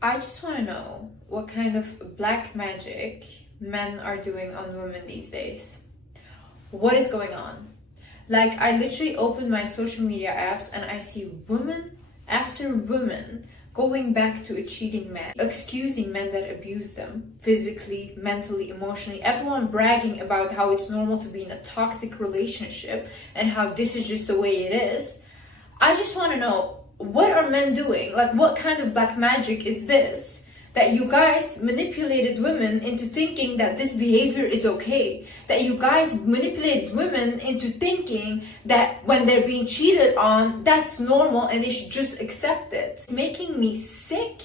I just want to know what kind of black magic men are doing on women these days. What is going on? Like, I literally open my social media apps and I see woman after woman going back to a cheating man, excusing men that abuse them physically, mentally, emotionally, everyone bragging about how it's normal to be in a toxic relationship and how this is just the way it is. I just want to know, what are men doing? Like, what kind of black magic is this? That you guys manipulated women into thinking that this behavior is okay. That you guys manipulated women into thinking that when they're being cheated on, that's normal and they should just accept it. It's making me sick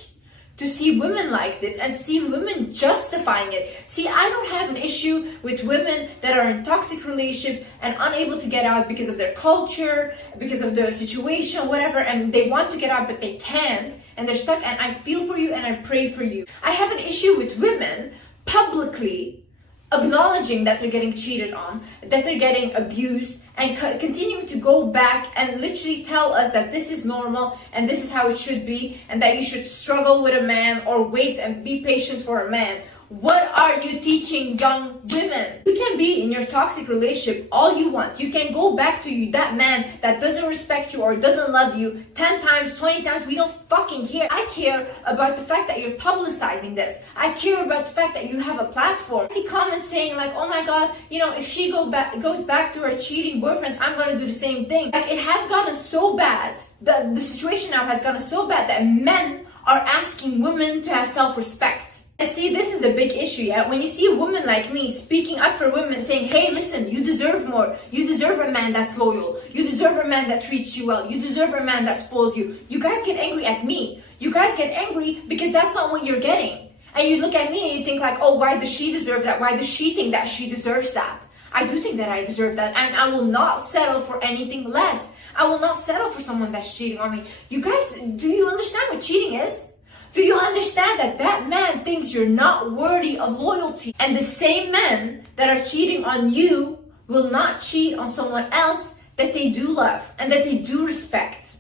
to see women like this and see women justifying it. See, I don't have an issue with women that are in toxic relationships and unable to get out because of their culture, because of their situation, whatever, and they want to get out but they can't and they're stuck, and I feel for you and I pray for you. I have an issue with women publicly acknowledging that they're getting cheated on, that they're getting abused, and continuing to go back and literally tell us that this is normal and this is how it should be and that you should struggle with a man or wait and be patient for a man. What are you teaching young women? You can be in your toxic relationship all you want. You can go back to that man that doesn't respect you or doesn't love you 10 times, 20 times. We don't fucking care. I care about the fact that you're publicizing this. I care about the fact that you have a platform. I see comments saying like, oh my god, if she goes back to her cheating boyfriend, I'm gonna do the same thing. Like, it has gotten so bad. The situation now has gotten so bad that men are asking women to have self-respect. And see, this is the big issue, yeah? When you see a woman like me speaking up for women, saying, hey, listen, you deserve more. You deserve a man that's loyal. You deserve a man that treats you well. You deserve a man that spoils you. You guys get angry at me. You guys get angry because that's not what you're getting. And you look at me and you think like, oh, why does she deserve that? Why does she think that she deserves that? I do think that I deserve that. And I will not settle for anything less. I will not settle for someone that's cheating on me. You guys, do you understand what cheating is? Do you understand that that man thinks you're not worthy of loyalty? And the same men that are cheating on you will not cheat on someone else that they do love and that they do respect.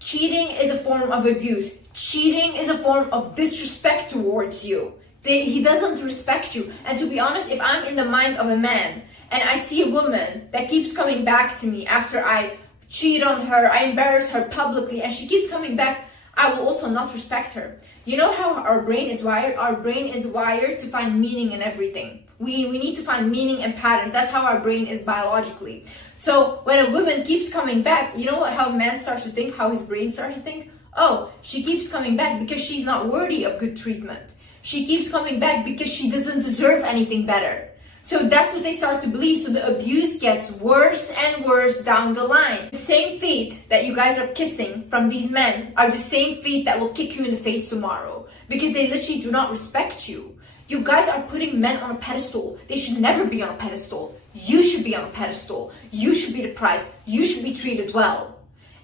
Cheating is a form of abuse. Cheating is a form of disrespect towards you. He doesn't respect you. And to be honest, if I'm in the mind of a man and I see a woman that keeps coming back to me after I cheat on her, I embarrass her publicly, and she keeps coming back, I will also not respect her. You know how our brain is wired? Our brain is wired to find meaning in everything. We need to find meaning and patterns. That's how our brain is biologically. So when a woman keeps coming back, you know how a man starts to think, how his brain starts to think? Oh, she keeps coming back because she's not worthy of good treatment. She keeps coming back because she doesn't deserve anything better. So that's what they start to believe. So the abuse gets worse and worse down the line. The same feet that you guys are kissing from these men are the same feet that will kick you in the face tomorrow, because they literally do not respect you. You guys are putting men on a pedestal. They should never be on a pedestal. You should be on a pedestal. You should be the prize. You should be treated well.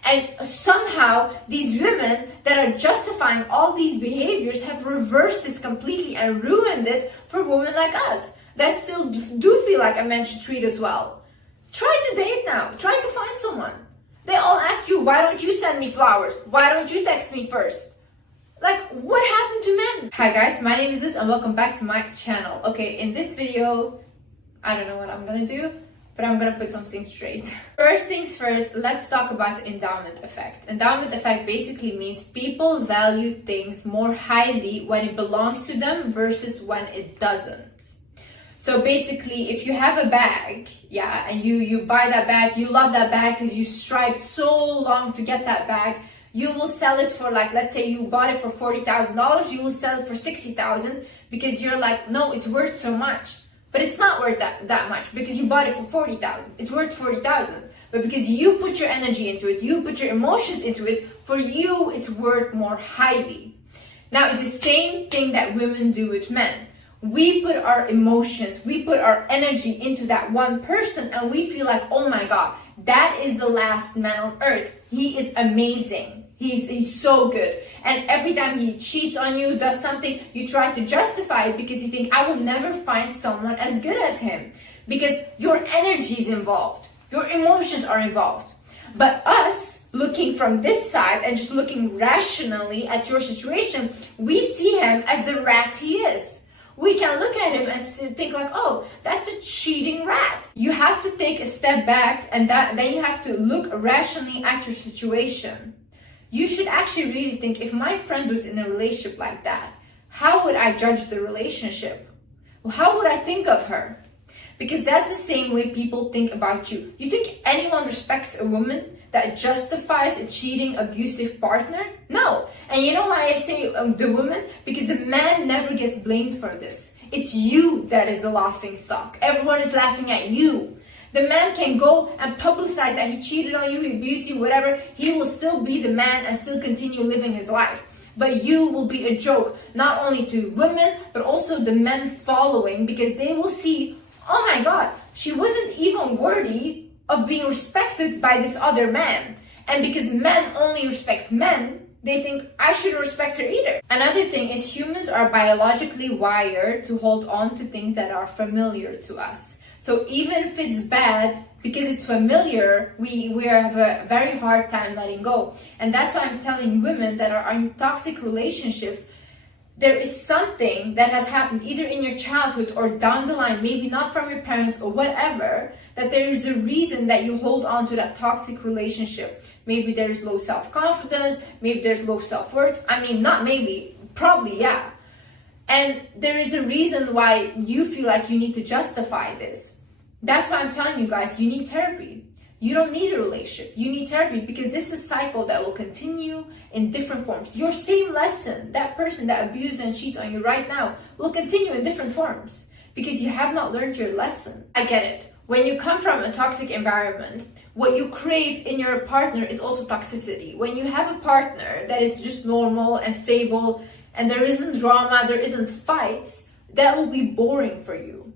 And somehow these women that are justifying all these behaviors have reversed this completely and ruined it for women like us that still do feel like a man should treat us well. Try to date now. Try to find someone. They all ask you, why don't you send me flowers? Why don't you text me first? Like, what happened to men? Hi guys, my name is Liz and welcome back to my channel. Okay, in this video, I don't know what I'm gonna do, but I'm gonna put something straight. First things first, let's talk about the endowment effect. Endowment effect basically means people value things more highly when it belongs to them versus when it doesn't. So basically, if you have a bag, yeah, and you buy that bag, you love that bag because you strived so long to get that bag, you will sell it for, like, let's say you bought it for $40,000, you will sell it for $60,000 because you're like, no, it's worth so much. But it's not worth that much because you bought it for $40,000. It's worth $40,000. But because you put your energy into it, you put your emotions into it, for you, it's worth more highly. Now, it's the same thing that women do with men. We put our emotions, we put our energy into that one person and we feel like, oh my God, that is the last man on earth. He is amazing. He's so good. And every time he cheats on you, does something, you try to justify it because you think, I will never find someone as good as him. Because your energy is involved. Your emotions are involved. But us, looking from this side and just looking rationally at your situation, we see him as the rat he is. We can look at him and think like, oh, that's a cheating rat. You have to take a step back, and then you have to look rationally at your situation. You should actually really think, if my friend was in a relationship like that, how would I judge the relationship? How would I think of her? Because that's the same way people think about you. You think anyone respects a woman that justifies a cheating, abusive partner? No. And you know why I say the woman? Because the man never gets blamed for this. It's you that is the laughing stock. Everyone is laughing at you. The man can go and publicize that he cheated on you, he abused you, whatever. He will still be the man and still continue living his life. But you will be a joke, not only to women, but also the men following, because they will see, oh my God, she wasn't even worthy of being respected by this other man. And because men only respect men, they think I shouldn't respect her either. Another thing is, humans are biologically wired to hold on to things that are familiar to us. So even if it's bad, because it's familiar, we have a very hard time letting go. And that's why I'm telling women that are in toxic relationships, there is something that has happened either in your childhood or down the line, maybe not from your parents or whatever, that there is a reason that you hold on to that toxic relationship. Maybe there's low self-confidence, maybe there's low self-worth. I mean, not maybe, probably, yeah. And there is a reason why you feel like you need to justify this. That's why I'm telling you guys, you need therapy. You don't need a relationship. You need therapy, because this is a cycle that will continue in different forms. Your same lesson, that person that abuses and cheats on you right now, will continue in different forms because you have not learned your lesson. I get it. When you come from a toxic environment, what you crave in your partner is also toxicity. When you have a partner that is just normal and stable and there isn't drama, there isn't fights, that will be boring for you.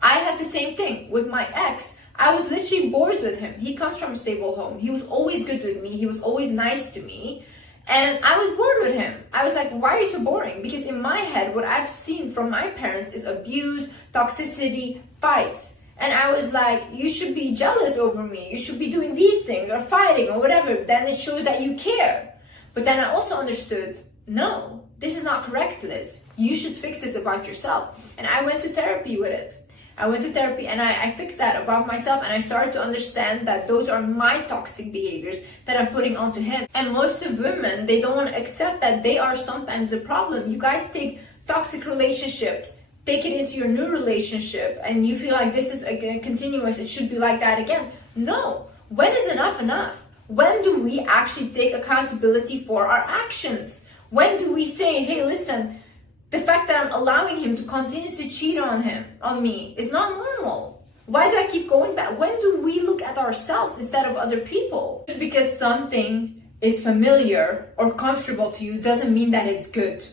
I had the same thing with my ex. I was literally bored with him. He comes from a stable home. He was always good with me. He was always nice to me. And I was bored with him. I was like, why are you so boring? Because in my head, what I've seen from my parents is abuse, toxicity, fights. And I was like, you should be jealous over me. You should be doing these things or fighting or whatever. Then it shows that you care. But then I also understood, no, this is not correct, Liz. You should fix this about yourself. And I went to therapy with it. I went to therapy and I fixed that about myself, and I started to understand that those are my toxic behaviors that I'm putting onto him. And most of women, they don't want to accept that they are sometimes the problem. You guys take toxic relationships, take it into your new relationship, and you feel like this is again continuous, it should be like that again. No. When is enough enough? When do we actually take accountability for our actions? When do we say, hey, listen, the fact that I'm allowing him to continuously cheat on me is not normal. Why do I keep going back? When do we look at ourselves instead of other people? Just because something is familiar or comfortable to you doesn't mean that it's good,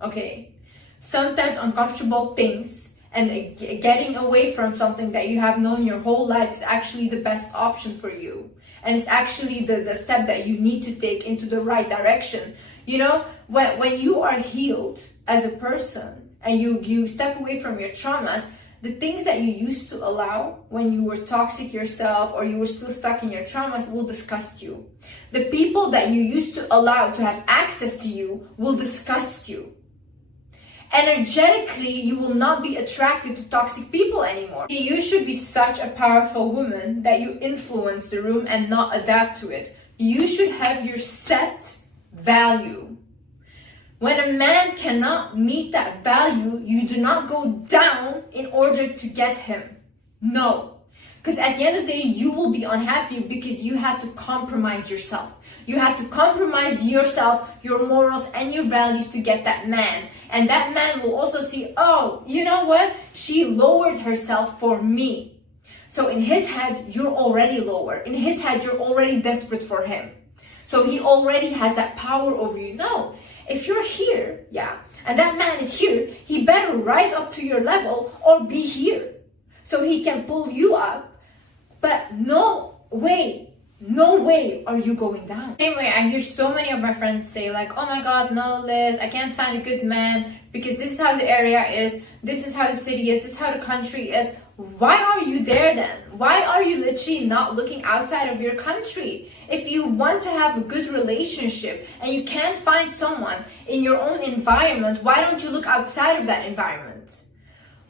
okay? Sometimes uncomfortable things and getting away from something that you have known your whole life is actually the best option for you. And it's actually the step that you need to take into the right direction. You know, when you are healed as a person and you step away from your traumas, the things that you used to allow when you were toxic yourself or you were still stuck in your traumas will disgust you. The people that you used to allow to have access to you will disgust you. Energetically, you will not be attracted to toxic people anymore. You should be such a powerful woman that you influence the room and not adapt to it. You should have your set value. When a man cannot meet that value, you do not go down in order to get him. No. Because at the end of the day, you will be unhappy because you had to compromise yourself. You had to compromise yourself, your morals, and your values to get that man. And that man will also see, oh, you know what? She lowered herself for me. So in his head, you're already lower. In his head, you're already desperate for him. So he already has that power over you. No. If you're here, yeah, and that man is here, he better rise up to your level or be here so he can pull you up. But no way no way are you going down. Anyway, I hear so many of my friends say like, oh my god, no Liz, I can't find a good man because this is how the area is, this is how the city is, this is how the country is. Why are you there then? Why are you literally not looking outside of your country? If you want to have a good relationship and you can't find someone in your own environment, why don't you look outside of that environment?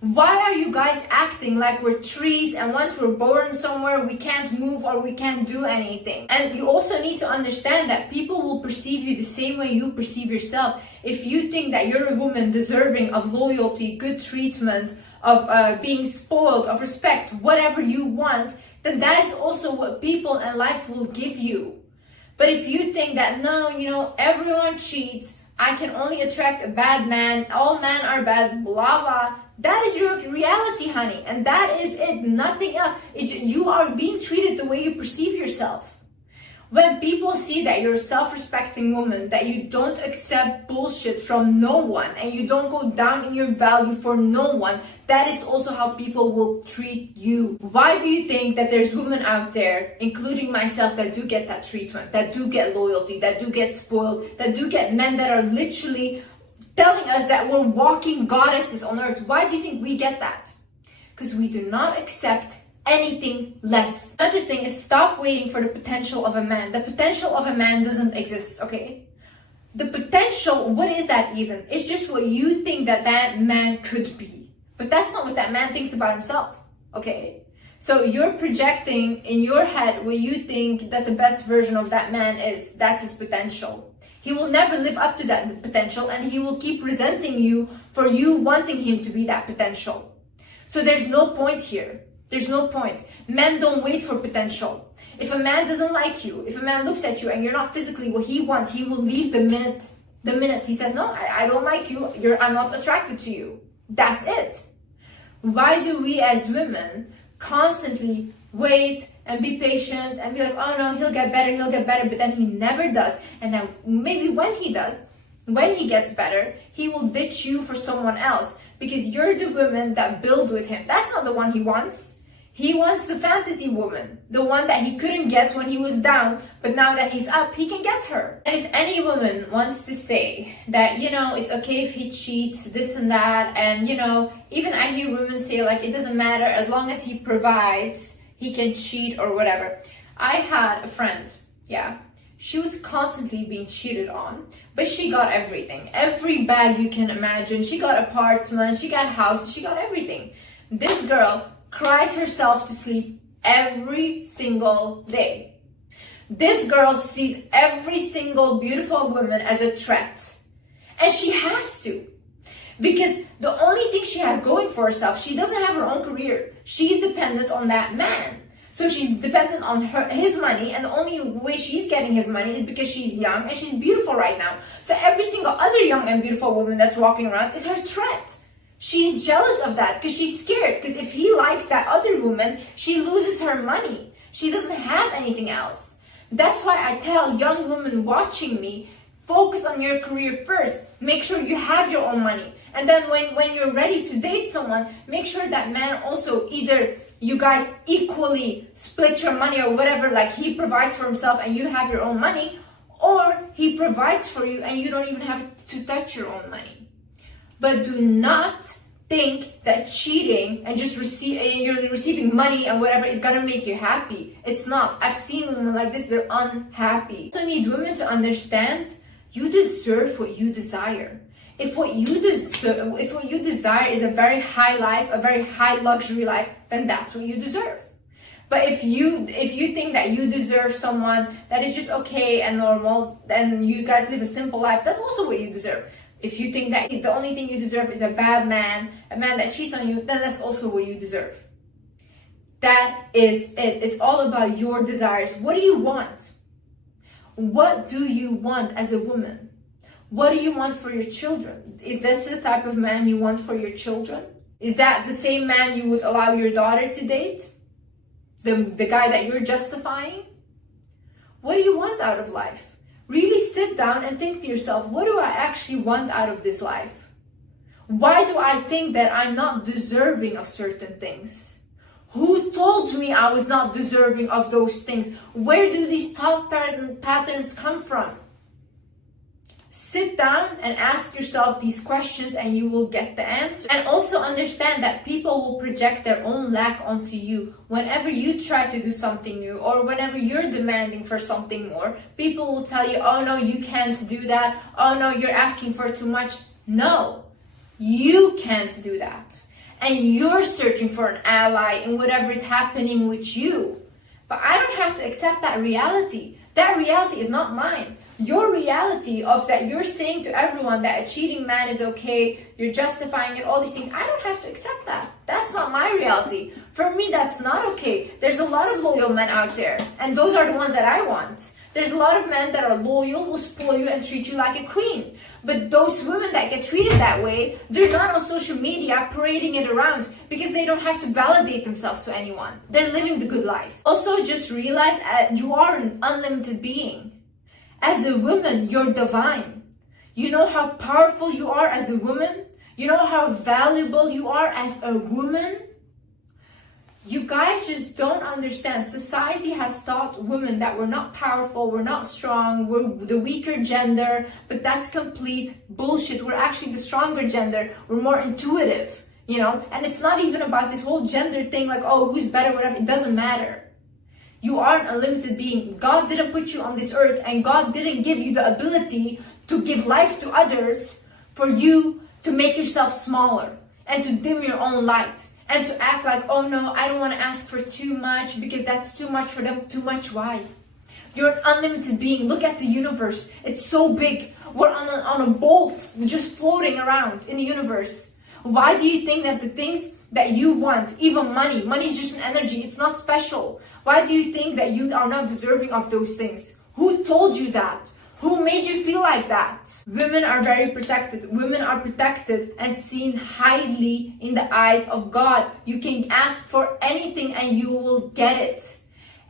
Why are you guys acting like we're trees and once we're born somewhere we can't move or we can't do anything? And you also need to understand that people will perceive you the same way you perceive yourself. If you think that you're a woman deserving of loyalty, good treatment, of being spoiled, of respect, whatever you want, then that is also what people in life will give you. But if you think that, no, you know, everyone cheats, I can only attract a bad man, all men are bad, blah, blah, that is your reality, honey. And that is it, nothing else. You are being treated the way you perceive yourself. When people see that you're a self-respecting woman, that you don't accept bullshit from no one, and you don't go down in your value for no one, that is also how people will treat you. Why do you think that there's women out there, including myself, that do get that treatment, that do get loyalty, that do get spoiled, that do get men that are literally telling us that we're walking goddesses on earth? Why do you think we get that? Because we do not accept anything less. Another thing is, stop waiting for the potential of a man. The potential of a man doesn't exist, okay? The potential, what is that even? It's just what you think that that man could be. But that's not what that man thinks about himself, okay? So you're projecting in your head what you think that the best version of that man is. That's his potential. He will never live up to that potential, and he will keep resenting you for you wanting him to be that potential. So there's no point here. There's no point. Men don't wait for potential. If a man doesn't like you, if a man looks at you and you're not physically what he wants, he will leave the minute he says, no, I don't like you, I'm not attracted to you. That's it. Why do we as women constantly wait and be patient and be like, oh no, he'll get better, but then he never does. And then maybe when he does, when he gets better, he will ditch you for someone else because you're the woman that builds with him. That's not the one he wants. He wants the fantasy woman, the one that he couldn't get when he was down, but now that he's up, he can get her. And if any woman wants to say that, you know, it's okay if he cheats, this and that, and, you know, even I hear women say, like, it doesn't matter, as long as he provides, he can cheat or whatever. I had a friend, yeah, she was constantly being cheated on, but she got everything. Every bag you can imagine. She got apartments, she got houses, she got everything. This girl cries herself to sleep every single day. This girl sees every single beautiful woman as a threat. And she has to. Because the only thing she has going for herself, she doesn't have her own career. She's dependent on that man. So she's dependent on his money, and the only way she's getting his money is because she's young and she's beautiful right now. So every single other young and beautiful woman that's walking around is her threat. She's jealous of that because she's scared. Because if he likes that other woman, she loses her money. She doesn't have anything else. That's why I tell young women watching me, focus on your career first. Make sure you have your own money. And then when you're ready to date someone, make sure that man also, either you guys equally split your money or whatever, like he provides for himself and you have your own money, or he provides for you and you don't even have to touch your own money. But do not think that cheating and just you're receiving money and whatever is gonna make you happy. It's not. I've seen women like this, they're unhappy. You also need women to understand you deserve what you desire. If what you desire is a very high life, a very high luxury life, then that's what you deserve. But if you think that you deserve someone that is just okay and normal, then you guys live a simple life, that's also what you deserve. If you think that the only thing you deserve is a bad man, a man that cheats on you, then that's also what you deserve. That is it. It's all about your desires. What do you want? What do you want as a woman? What do you want for your children? Is this the type of man you want for your children? Is that the same man you would allow your daughter to date? The guy that you're justifying? What do you want out of life? Really sit down and think to yourself, what do I actually want out of this life? Why do I think that I'm not deserving of certain things? Who told me I was not deserving of those things? Where do these thought patterns come from? Sit down and ask yourself these questions and you will get the answer. And also understand that people will project their own lack onto you. Whenever you try to do something new or whenever you're demanding for something more, people will tell you, oh no, you can't do that. Oh no, you're asking for too much. No, you can't do that. And you're searching for an ally in whatever is happening with you. But I don't have to accept that reality. That reality is not mine. Your reality of that you're saying to everyone that a cheating man is okay, you're justifying it, all these things, I don't have to accept that. That's not my reality. For me, that's not okay. There's a lot of loyal men out there, and those are the ones that I want. There's a lot of men that are loyal, will spoil you and treat you like a queen. But those women that get treated that way, they're not on social media parading it around because they don't have to validate themselves to anyone. They're living the good life. Also, just realize you are an unlimited being. As a woman, you're divine. You know how powerful you are as a woman? You know how valuable you are as a woman? You guys just don't understand. Society has taught women that we're not powerful, we're not strong, we're the weaker gender, but that's complete bullshit. We're actually the stronger gender. We're more intuitive, you know? And it's not even about this whole gender thing like, oh, who's better, whatever. It doesn't matter. You are an unlimited being. God didn't put you on this earth and God didn't give you the ability to give life to others for you to make yourself smaller and to dim your own light. And to act like, oh no, I don't want to ask for too much because that's too much for them. Too much, why? You're an unlimited being. Look at the universe. It's so big. We're on a ball just floating around in the universe. Why do you think that the things that you want, even money is just an energy. It's not special. Why do you think that you are not deserving of those things? Who told you that? Who made you feel like that? Women are very protected. Women are protected and seen highly in the eyes of God. You can ask for anything and you will get it.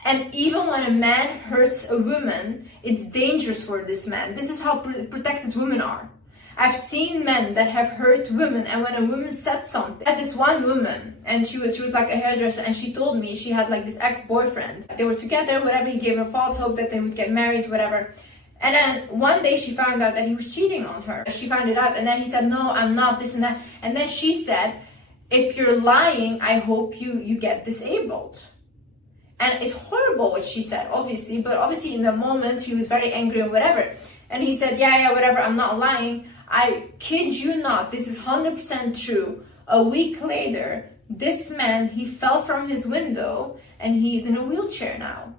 And even when a man hurts a woman, it's dangerous for this man. This is how protected women are. I've seen men that have hurt women, and when a woman said something, I had this one woman, and she was like a hairdresser, and she told me she had like this ex-boyfriend. They were together, whatever, he gave her false hope that they would get married, whatever. And then one day she found out that he was cheating on her. She found it out, and then he said, no, I'm not, this and that. And then she said, if you're lying, I hope you get disabled. And it's horrible what she said, obviously, but obviously in the moment she was very angry or whatever. And he said, yeah, whatever, I'm not lying. I kid you not, this is 100% true. A week later, this man, he fell from his window and he's in a wheelchair now.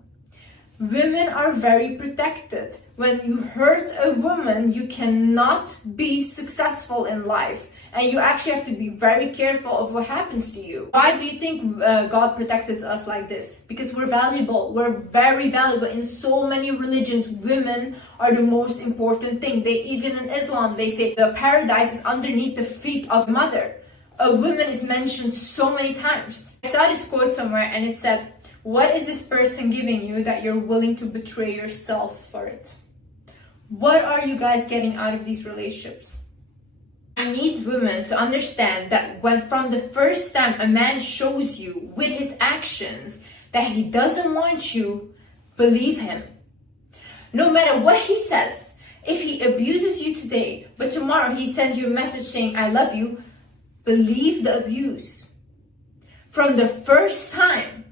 Women are very protected. When you hurt a woman, you cannot be successful in life. And you actually have to be very careful of what happens to you. Why do you think God protected us like this? Because we're valuable. We're very valuable. In so many religions, women are the most important thing. Even in Islam, they say the paradise is underneath the feet of mother. A woman is mentioned so many times. I saw this quote somewhere and it said, what is this person giving you that you're willing to betray yourself for it? What are you guys getting out of these relationships? I need women to understand that when from the first time a man shows you with his actions that he doesn't want you, believe him. No matter what he says, if he abuses you today, but tomorrow he sends you a message saying, I love you, believe the abuse. From the first time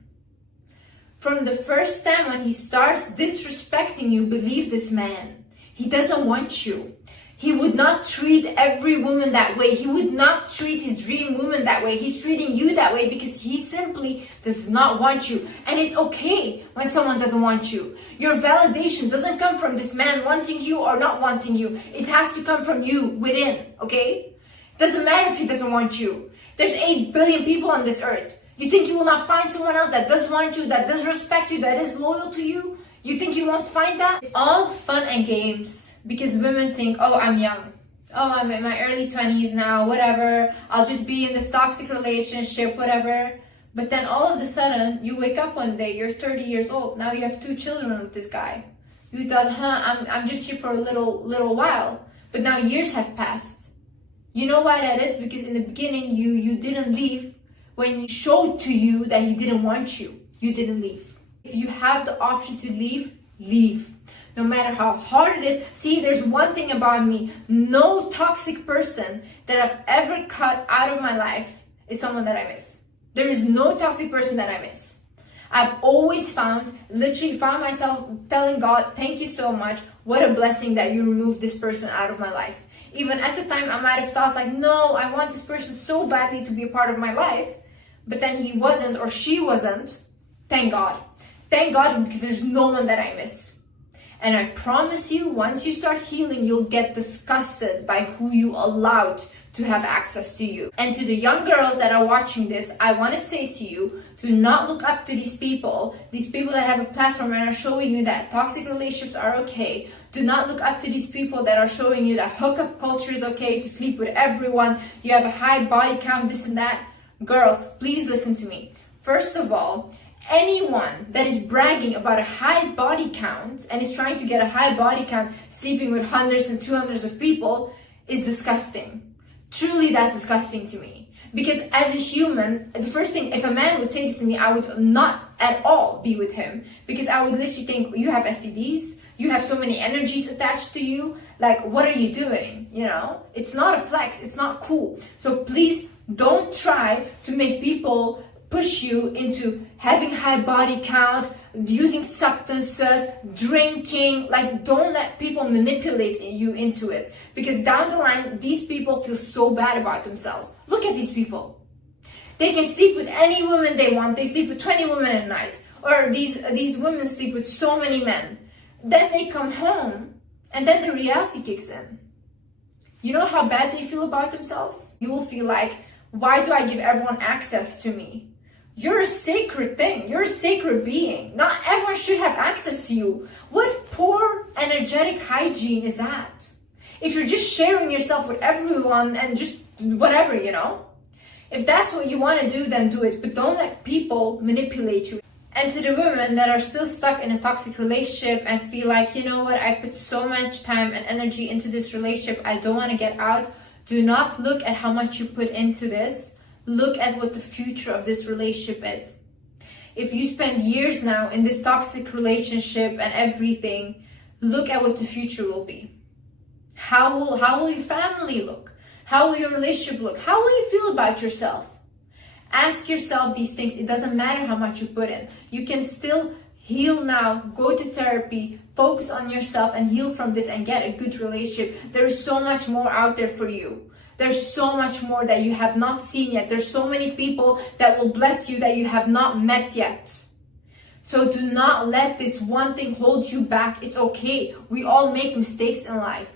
when he starts disrespecting you, believe this man. He doesn't want you. He would not treat every woman that way. He would not treat his dream woman that way. He's treating you that way because he simply does not want you. And it's okay when someone doesn't want you. Your validation doesn't come from this man wanting you or not wanting you. It has to come from you within, okay? Doesn't matter if he doesn't want you. There's 8 billion people on this earth. You think you will not find someone else that does want you, that does respect you, that is loyal to you? You think you won't find that? It's all fun and games. Because women think, oh, I'm young. Oh, I'm in my early 20s now, whatever. I'll just be in this toxic relationship, whatever. But then all of a sudden, you wake up one day, you're 30 years old. Now you have 2 children with this guy. You thought, I'm just here for a little while. But now years have passed. You know why that is? Because in the beginning, you didn't leave when he showed to you that he didn't want you, you didn't leave. If you have the option to leave, leave. No matter how hard it is. See, there's one thing about me. No toxic person that I've ever cut out of my life is someone that I miss. There is no toxic person that I miss. I've always literally found myself telling God, thank you so much. What a blessing that you removed this person out of my life. Even at the time, I might have thought like, no, I want this person so badly to be a part of my life. But then he wasn't or she wasn't. Thank God. Thank God, because there's no one that I miss. And I promise you, once you start healing, you'll get disgusted by who you allowed to have access to you. And to the young girls that are watching this, I want to say to you, to not look up to these people that have a platform and are showing you that toxic relationships are okay. Do not look up to these people that are showing you that hookup culture is okay, to sleep with everyone, you have a high body count, this and that. Girls, please listen to me. First of all, anyone that is bragging about a high body count and is trying to get a high body count, sleeping with hundreds and 200s of people, is disgusting. Truly, that's disgusting to me. Because as a human, the first thing, if a man would say this to me, I would not at all be with him. Because I would literally think, you have STDs, you have so many energies attached to you, like, what are you doing? You know, it's not a flex, it's not cool. So please don't try to make people push you into having high body count, using substances, drinking. Like, don't let people manipulate you into it, because down the line, these people feel so bad about themselves. Look at these people. They can sleep with any woman they want. They sleep with 20 women at night, or these women sleep with so many men. Then they come home, and then the reality kicks in. You know how bad they feel about themselves? You will feel like, why do I give everyone access to me? You're a sacred thing. You're a sacred being. Not everyone should have access to you. What poor energetic hygiene is that? If you're just sharing yourself with everyone and just whatever, you know? If that's what you want to do, then do it. But don't let people manipulate you. And to the women that are still stuck in a toxic relationship and feel like, you know what, I put so much time and energy into this relationship, I don't want to get out. Do not look at how much you put into this. Look at what the future of this relationship is. If you spend years now in this toxic relationship and everything, look at what the future will be. How will your family look? How will your relationship look? How will you feel about yourself? Ask yourself these things. It doesn't matter how much you put in. You can still heal now, go to therapy, focus on yourself and heal from this and get a good relationship. There is so much more out there for you. There's so much more that you have not seen yet. There's so many people that will bless you that you have not met yet. So do not let this one thing hold you back. It's okay. We all make mistakes in life.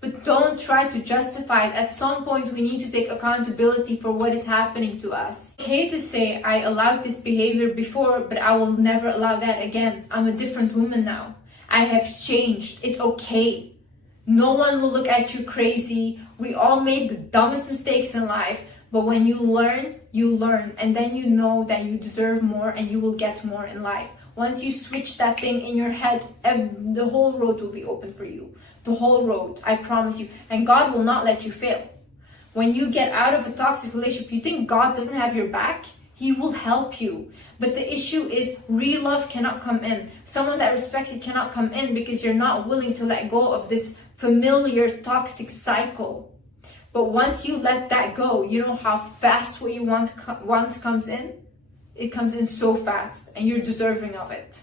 But don't try to justify it. At some point, we need to take accountability for what is happening to us. It's okay to say, I allowed this behavior before, but I will never allow that again. I'm a different woman now. I have changed. It's okay. No one will look at you crazy. We all made the dumbest mistakes in life. But when you learn, and then you know that you deserve more and you will get more in life. Once you switch that thing in your head, the whole road will be open for you. The whole road, I promise you. And God will not let you fail. When you get out of a toxic relationship, you think God doesn't have your back? He will help you. But the issue is real love cannot come in. Someone that respects you cannot come in because you're not willing to let go of this familiar toxic cycle. But once you let that go, you know how fast what you want once comes in? It comes in so fast and you're deserving of it.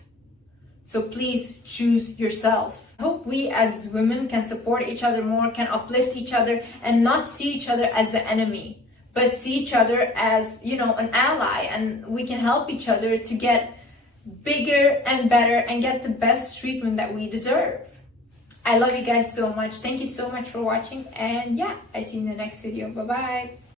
So please choose yourself. I hope we as women can support each other more, can uplift each other and not see each other as the enemy, but see each other as, you know, an ally, and we can help each other to get bigger and better and get the best treatment that we deserve. I love you guys so much. Thank you so much for watching, and yeah, I see you in the next video. Bye bye.